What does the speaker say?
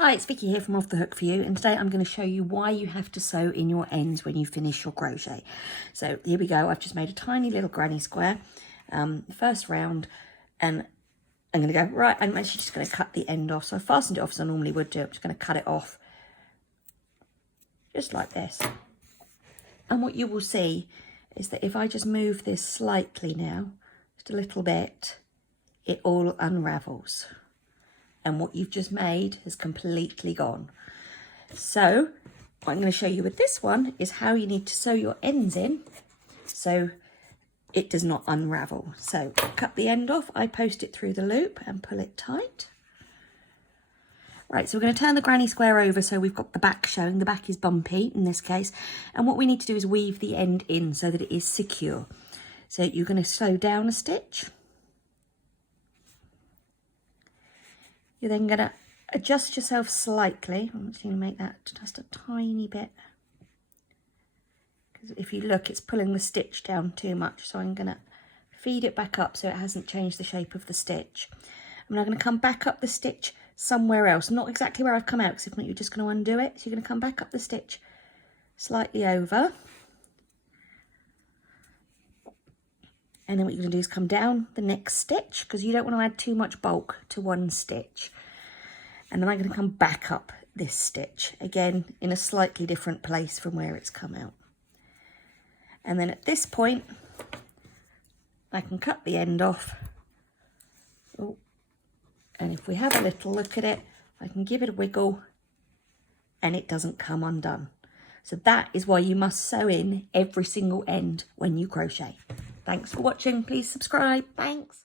Hi, it's Vicky here from Off the Hook for You, and today I'm going to show you why you have to sew in your ends when you finish your crochet. So here we go. I've just made a tiny little granny square, first round, and I'm going to go, right, I'm actually just going to cut the end off. So I fastened it off as I normally would do. I'm just going to cut it off just like this. And what you will see is that if I just move this slightly now, just a little bit, it all unravels. And what you've just made has completely gone. So what I'm going to show you with this one is how you need to sew your ends in so it does not unravel. So cut the end off, I post it through the loop and pull it tight. Right, so we're going to turn the granny square over so we've got the back showing. The back is bumpy in this case. And what we need to do is weave the end in so that it is secure. So you're going to sew down a stitch. You're then going to adjust yourself slightly. I'm just going to make that just a tiny bit. Because if you look, it's pulling the stitch down too much. So I'm going to feed it back up so it hasn't changed the shape of the stitch. I'm now going to come back up the stitch somewhere else. Not exactly where I've come out, because if not, you're just going to undo it. So you're going to come back up the stitch slightly over. And then what you're going to do is come down the next stitch, because you don't want to add too much bulk to one stitch. And then I'm going to come back up this stitch, again, in a slightly different place from where it's come out. And then at this point, I can cut the end off. Oh, and if we have a little look at it, I can give it a wiggle and it doesn't come undone. So that is why you must sew in every single end when you crochet. Thanks for watching. Please subscribe. Thanks.